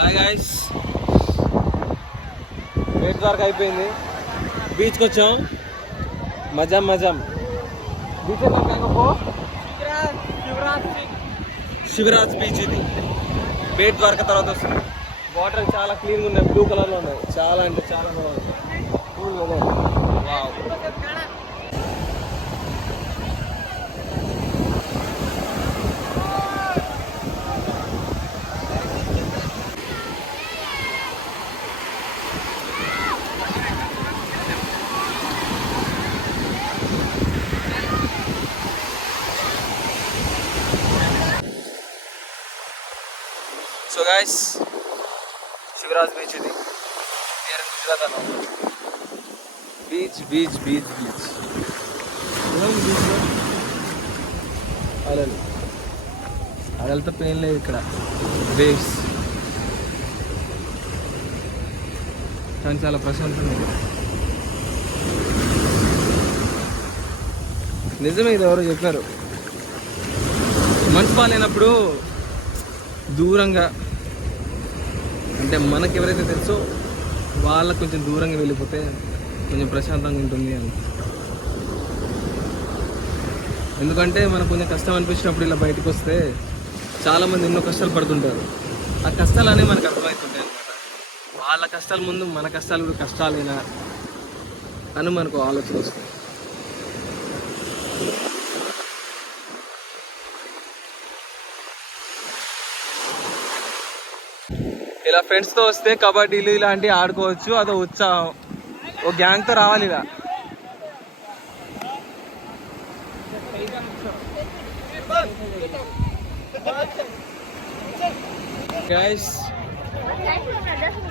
Hi guys, beach వరకు అయిపోయింది. బీచ్కి వచ్చాం. మజాం బీచ్ శివరాజ్ బీచ్. ఇది బేట్ ద్వారకా తర్వాత వస్తుంది. వాటర్ చాలా క్లీన్గా ఉన్నాయి, బ్లూ కలర్లో ఉన్నాయి. చాలా అంటే చాలా బాగుంది. Cool weather. Wow. So guys, Shivraj beach ఇది. గుజరాత్ అన్న బీచ్ బీచ్ బీచ్ బీచ్ అలలు అలలతో పెయిన్ లేదు ఇక్కడ. వేవ్స్ కానీ చాలా ప్రశాంతంగా ఉంది. నిజమే, ఇది ఎవరో చెప్పారు. మనసు బాగాలేనప్పుడు దూరంగా, అంటే మనకు ఎవరైతే తెలుసో వాళ్ళకు కొంచెం దూరంగా వెళ్ళిపోతే కొంచెం ప్రశాంతంగా ఉంటుంది అని. ఎందుకంటే మనకు కొంచెం కష్టం అనిపించినప్పుడు ఇలా బయటకు వస్తే చాలామంది ఎన్నో కష్టాలు పడుతుంటారు. ఆ కష్టాలు అనేవి మనకు అర్థమవుతుంటాయి అన్నమాట. వాళ్ళ కష్టాల ముందు మన కష్టాలు కూడా కష్టాలేనా అని మనకు ఆలోచన వస్తుంది. ఇలా ఫ్రెండ్స్తో వస్తే కబడ్డీలు ఇలాంటివి ఆడుకోవచ్చు. అదో ఉత్సాహం. ఓ గ్యాంగ్తో రావాలి ఇలా. గైస్,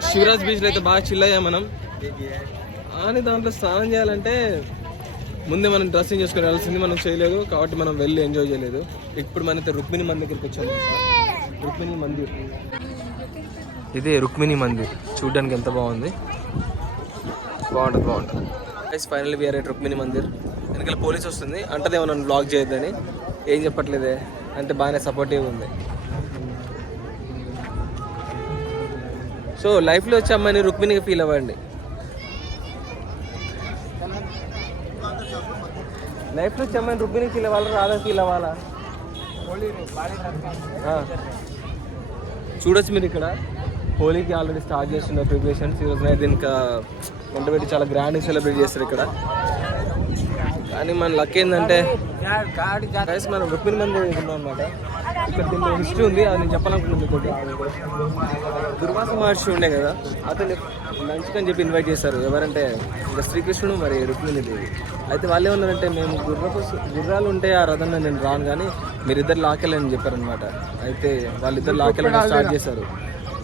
శివరాజ్ బీచ్లో అయితే బాగా చిల్ అయ్యాం మనం. అని దాంట్లో స్నానం చేయాలంటే ముందే మనం డ్రెస్సింగ్ చేసుకుని వెళ్ళాల్సింది. మనం చేయలేదు కాబట్టి మనం వెళ్ళి ఎంజాయ్ చేయలేదు. ఇప్పుడు మనైతే రుక్మిణి మందిర్కి వచ్చాము. రుక్మిణి మందిర్ ఇదే. రుక్మిణి మందిర్ చూడడానికి ఎంత బాగుంది. బాగుంటుంది. Guys, finally we are at Rukmini Mandir. వెనకాల పోలీస్ వస్తుంది, అంటదేమో నన్ను బ్లాక్ చేయొద్దని. ఏం చెప్పట్లేదే, అంటే బాగానే సపోర్టివ్ ఉంది. సో లైఫ్లో వచ్చే అమ్మాయిని రుక్మిణిగా ఫీల్ అవ్వండి. లైఫ్లో వచ్చే అమ్మాయిని రుక్మిణికి ఫీల్ అవ్వాలా, రాధా ఫీల్ అవ్వాలా? చూడొచ్చు మీరు ఇక్కడ. హోలీకి ఆల్రెడీ స్టార్ట్ చేస్తున్నారు ప్రిపరేషన్స్. ఈరోజు నైట్ ఇంకా వంట పెట్టి చాలా గ్రాండ్గా సెలబ్రేట్ చేస్తారు ఇక్కడ. కానీ మన లక్ ఏంటంటే మనం రుక్మిణి మందిర్ వెళ్తున్నాం అనమాట. ఇక్కడ దీంట్లో హిస్టరీ ఉంది, అది నేను చెప్పాలనుకున్నాను. ఇంకోటి, దుర్వాస మహర్షి ఉండే కదా, అతను లంచ్కి అని చెప్పి ఇన్వైట్ చేశారు. ఎవరంటే ఇంకా శ్రీకృష్ణుడు మరి రుక్మిణి దేవి. అయితే వాళ్ళు ఏమన్నారంటే, మేము గుర్రాలు ఉంటే ఆ రథంలో నేను రాను, కానీ మీరిద్దరు లాకెళ్ళని చెప్పారనమాట. అయితే వాళ్ళిద్దరు లాకెళ్ళడం స్టార్ట్ చేశారు.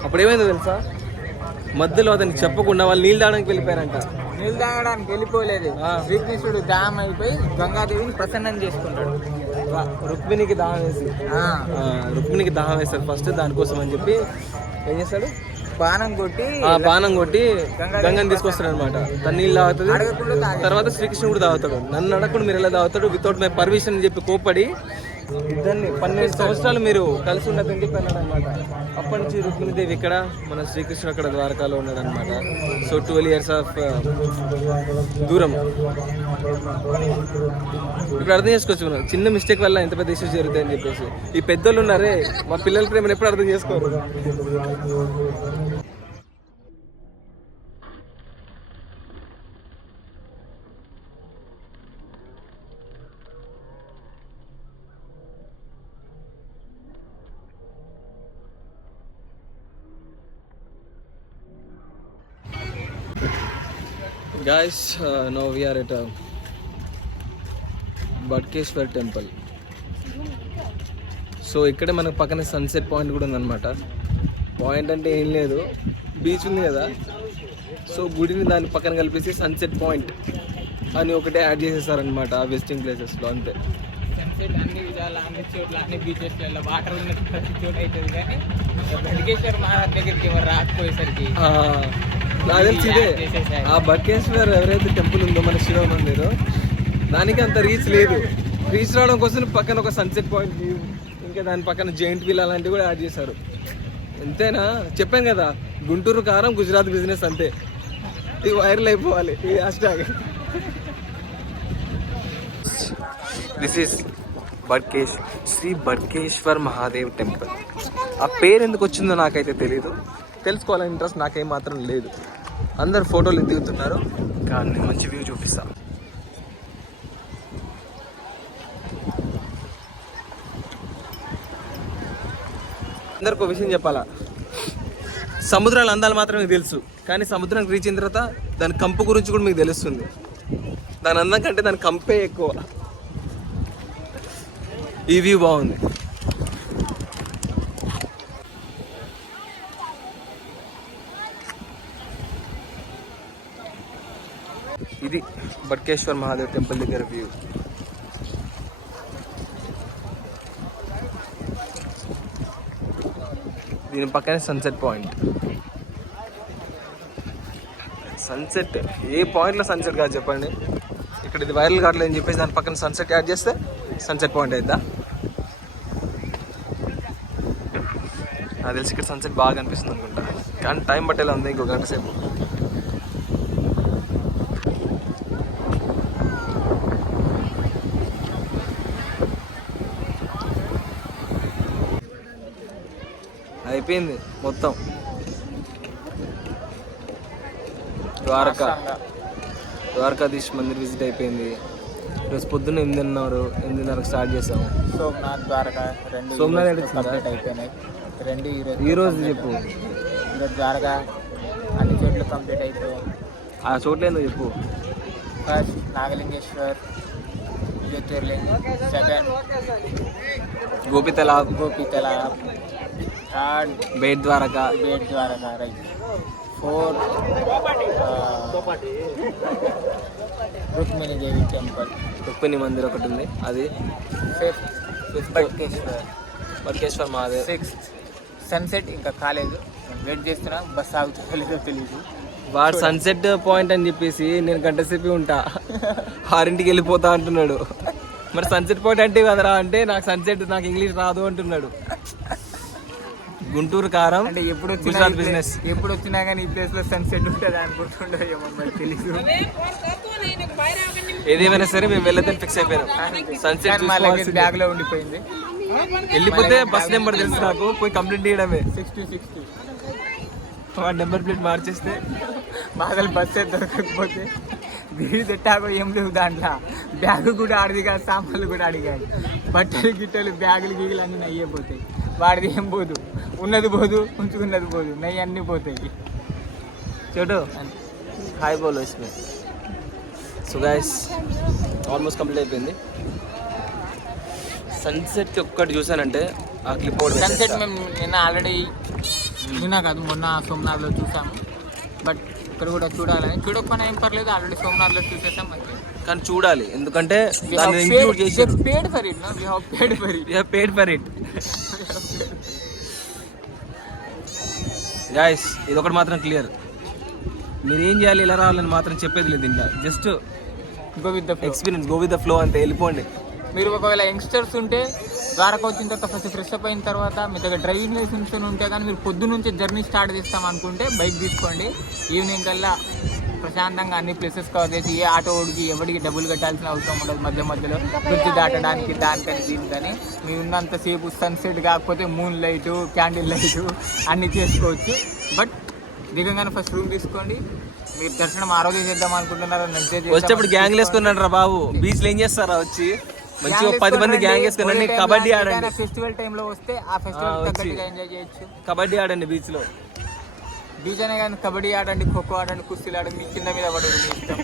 అప్పుడు ఏమైందో తెలుసా, మధ్యలో అతనికి చెప్పకుండా వాళ్ళు నీళ్ళు తాగడానికి వెళ్ళిపోయారంట. నీళ్ళు తాగడానికి వెళ్ళిపోలేదు, శ్రీకృష్ణుడు దాహం అయిపోయి గంగాదేవిని ప్రసన్నం చేసుకున్నాడు. రుక్మిణికి దాహం వేశారు ఫస్ట్. దానికోసం అని చెప్పి ఏం చేస్తాడు, బాణం కొట్టి గంగని తీసుకొస్తాడు అనమాట. తన నీళ్ళు తాగుతుంది. తర్వాత శ్రీకృష్ణుడు కూడా తాగుతాడు. నన్ను అడగకుండా మీరు ఎలా తాగుతాడు, వితౌట్ మై పర్మిషన్ అని చెప్పి కోప్పడి ఇద్దరిని 12 సంవత్సరాలు మీరు కలిసి ఉండదని చెప్పి అన్నాడు అనమాట. అప్పటి నుంచి రుక్మిణీదేవి ఇక్కడ, మన శ్రీకృష్ణుడు అక్కడ ద్వారకాలో ఉన్నాడు అనమాట. సో 12 years ఆఫ్ దూరం. ఇప్పుడు అర్థం చేసుకోవచ్చు మనం, చిన్న మిస్టేక్ వల్ల ఎంత పెద్ద ఇష్యూస్ జరుగుతాయని చెప్పేసి. ఈ పెద్దోళ్ళు ఉన్నారే, మా పిల్లల ప్రేమను ఎప్పుడు అర్థం చేసుకోరు. Guys, now we are at Bhadkeshwar temple. So ఇక్కడే మనకు పక్కన సన్సెట్ పాయింట్ కూడా ఉందన్నమాట. పాయింట్ అంటే ఏం లేదు, బీచ్ ఉంది కదా, సో గుడిని దాని పక్కన కలిపేసి సన్సెట్ పాయింట్ అని ఒకటే యాడ్ చేసేసారనమాట ఆ విజిటింగ్ ప్లేసెస్లో. అంతే. సన్సెట్ అన్ని విధాలు, అన్ని చోట్ల, అన్ని బీచెస్లలో వాటర్ ఉన్న ప్రతి చోట అవుతుంది. కానీ బట్కేశ్వర్ మహారాజ్ దగ్గరికి ఎవరు రాకపోయేసరికి నాకు తెలిసి ఇదే ఆ బట్కేశ్వర్ ఎవరైతే టెంపుల్ ఉందో మన శివ మందిరం, దానికి అంత రీచ్ లేదు. రీచ్ రావడం కోసం పక్కన ఒక సన్సెట్ పాయింట్ వ్యూ, ఇంకా దాని పక్కన జైంట్ వీల్ అలాంటివి కూడా యాడ్ చేశారు. ఎంతేనా చెప్పాను కదా, గుంటూరు కారం గుజరాత్ బిజినెస్ అంతే. ఇది వైరల్ అయిపోవాలి ఈ hashtag. This is Shri Bhadkeshwar Mahadev temple. ఆ పేరు ఎందుకు వచ్చిందో నాకైతే తెలీదు, తెలుసుకోవాలని ఇంట్రెస్ట్ నాకేం మాత్రం లేదు. అందరు ఫోటోలు దిగుతున్నారు, కానీ నేను మంచి వ్యూ చూపిస్తా. అందరికి ఒక విషయం చెప్పాలా, సముద్రాల అందాలు మాత్రం మీకు తెలుసు, కానీ సముద్రానికి రీచ్ అయిన తర్వాత దాని కంపు గురించి కూడా మీకు తెలుస్తుంది. దాని అందం కంటే దాని కంపే ఎక్కువ. ఈ వ్యూ బాగుంది. ఇది బడ్కేశ్వర్ మహాదేవ్ టెంపుల్ దగ్గర వ్యూ. దీని పక్కనే సన్సెట్ పాయింట్. సన్సెట్ ఏ పాయింట్లో సన్సెట్ కాదు చెప్పండి. ఇక్కడ ఇది వైరల్ కావట్లేదు అని చెప్పేసి దాని పక్కన సన్సెట్ యాడ్ చేస్తే సన్సెట్ పాయింట్ అయిద్దా? నాకు తెలిసి ఇక్కడ సన్సెట్ బాగా అనిపిస్తుంది అనుకుంటా, కానీ టైం పట్టేలా ఉంది, ఇంకో గంట సేపు. అయిపోయింది మొత్తం. ద్వారకాధీష్ మందిర్ విజిట్ అయిపోయింది. ఈరోజు పొద్దున్న 8:30కి స్టార్ట్ చేసాము. సోమనాథ్, ద్వారకా రెండు సోమనాథ్ కంప్లీట్ అయిపోయినాయి. రెండు ఈరోజు చెప్పు. ఈరోజు ద్వారకా అన్ని చోట్ల కంప్లీట్ అయిపోయాయి. ఆ చోట్ల ఏందో చెప్పు. First Nagalingeshwar Jyotirling, second Gopitalab, third Bet Dwarka, right. Fourth Rukminidevi temple, Rukmini Mandir ఒకటి ఉంది అది. Fifth Bhadkeshwar Mahadev. Sixth sunset ఇంకా కాలేదు, వెయిట్ చేస్తున్నా, బస్ ఆగుతుందో లేదో తెలియదు. వాడు సన్సెట్ పాయింట్ అని చెప్పేసి నేను గంట సేపు ఉంటా, 6ంటికి వెళ్ళిపోతా అంటున్నాడు. మరి సన్సెట్ పాయింట్ అంటే కదరా అంటే నాకు ఇంగ్లీష్ రాదు అంటున్నాడు. గుంటూరు కారం అంటే ఎప్పుడు గుజరాత్ బిజినెస్. ఎప్పుడు వచ్చినా కానీ ఈ ప్లేస్ లో సన్సెట్ ఉంటుంది అనుకుంటుండో ఏమో మరి తెలీదు. ఏదేమైనా సరే మేము వెళ్ళదని ఫిక్స్ అయిపోయాం. సన్సెట్ బ్యాగ్ లో ఉండిపోయింది. వెళ్ళిపోతే బస్ నెంబర్ తెలుసు నాకు, పోయి కంప్లీట్ చేయడమే. 60 వాడు నెంబర్ ప్లేట్ మార్చేస్తే బాధలు బస్సే దొరకకపోతే దిగి తెట్టాకో ఏం లేవు దాంట్లో. బ్యాగ్ కూడా ఆడిది కాదు, సామాన్లు కూడా అడిగాడు. బట్టలు గిట్టలు బ్యాగులు గీగులు అన్నీ నయ్యే పోతాయి. వాడిది ఏం పోదు, ఉన్నది పోదు, ఉంచుకున్నది పోదు, నయ్యి అన్నీ పోతాయి. చూడు హాయ్ బోలో ఇస్మే. సో గైస్ ఆల్మోస్ట్ కంప్లీట్ అయిపోయింది. సన్సెట్ ఒక్కటి చూసానంటే ఆ క్లిప్ సన్సెట్ మేము నిన్న కాదు మొన్న సోమనాథ్లో చూసాము. బట్ ఇక్కడ కూడా చూడాలని, చూడకపోయినా ఏం పర్లేదు, ఆల్రెడీ సోమనాథ్లో చూసేసాం. కానీ చూడాలి, ఎందుకంటే paid for it. గైస్ ఇది ఒకటి మాత్రం క్లియర్, మీరు ఏం చేయాలి ఇలా రావాలని మాత్రం చెప్పేది లేదు. ఇంకా just go with the experience, go with the flow అంతే, వెళ్ళిపోండి. మీరు ఒకవేళ యంగ్స్టర్స్ ఉంటే ద్వారకా వచ్చిన తర్వాత ఫస్ట్ ఫ్రెష్ అప్ అయిన తర్వాత మీ దగ్గర డ్రైవింగ్ లైసెన్స్ ఉంటే కానీ మీరు పొద్దు నుంచి జర్నీ స్టార్ట్ చేస్తాం అనుకుంటే బైక్ తీసుకోండి. ఈవినింగ్ కల్లా ప్రశాంతంగా అన్ని ప్లేసెస్ కవర్ చేసి ఏ ఆటో ఓడికి ఎవరికి డబ్బులు కట్టాల్సిన అవసరం ఉండదు. మధ్యలో బ్రిడ్జ్ దాటడానికి దానికని దీనికని మీ ఉన్నంతసేపు సన్సెట్ కాకపోతే మూన్ లైటు, క్యాండిల్ లైటు అన్నీ చేసుకోవచ్చు. బట్ దిగంగానే ఫస్ట్ రూమ్ తీసుకోండి. మీరు దర్శనం ఆ రోజే చేద్దాం అనుకుంటున్నారా, నెక్స్ట్ డే వచ్చేప్పుడు గ్యాంగ్ వేసుకున్నాడు రా బాబు. బీచ్ లో ఏం చేస్తారా వచ్చి మంచిగా 10 మంది గ్యాంగ్ వేసుకున్నాండి. కబడ్డీ ఆడండి, ఫెస్టివల్ టైంలో వస్తే ఆ ఫెస్టివల్ తగ్గట్టుగా ఎంజాయ్ చేయొచ్చు. కబడ్డీ ఆడండి బీచ్ లో. బీచ్ అనే కానీ కబడ్డీ ఆడండి, ఖోఖో ఆడండి, కుస్తీలు ఆడండి, మీ కింద మీద పడదు మీ ఇష్టం.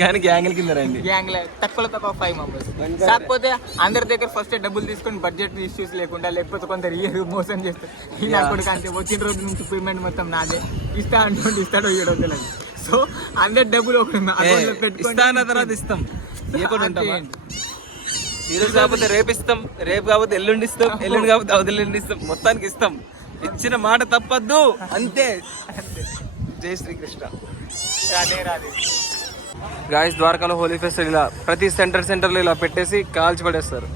కానీ గ్యాంగ్ల కింద రండి. గ్యాంగ్లో తక్కువ 5 members. కాకపోతే అందరి దగ్గర ఫస్ట్ డబ్బులు తీసుకొని బడ్జెట్ ఇష్యూస్ లేకుండా, లేకపోతే కొందరు ఇయర్ మోసం చేస్తారు. ఇలా కొడుకు అంతే, వచ్చిన రోజు నుంచి పేమెంట్ మొత్తం నాదే, ఇస్తాడో ఇయ్యడో తెలియదు. సో అందరి డబ్బులు ఇస్తా అన్న తర్వాత ఇస్తాం. ఈరోజు కాకపోతే రేపు ఇస్తాం, రేపు కాకపోతే ఎల్లుండి ఇస్తాం, ఎల్లుండి కాకపోతే అవతెల్లుండి ఇస్తాం, మొత్తానికి ఇస్తాం. ఇచ్చిన మాట తప్పద్దు అంతే. జై శ్రీకృష్ణ. రాధే. గాయస్ ద్వారకాలో హోలీ ఫెస్టివల్ ఇలా ప్రతి సెంటర్లో ఇలా పెట్టేసి కాల్చి పడేస్తారు.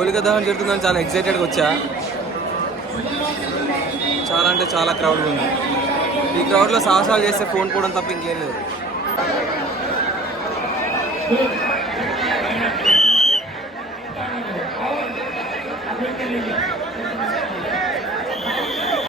హోలికా దహనం జరుగుతుందని చాలా ఎక్సైటెడ్గా వచ్చా. చాలా అంటే చాలా క్రౌడ్ ఉంది. ఈ క్రౌడ్లో సాహసాలు చేస్తే ఫోన్ పోవడం తప్ప ఇంకేం లేదు.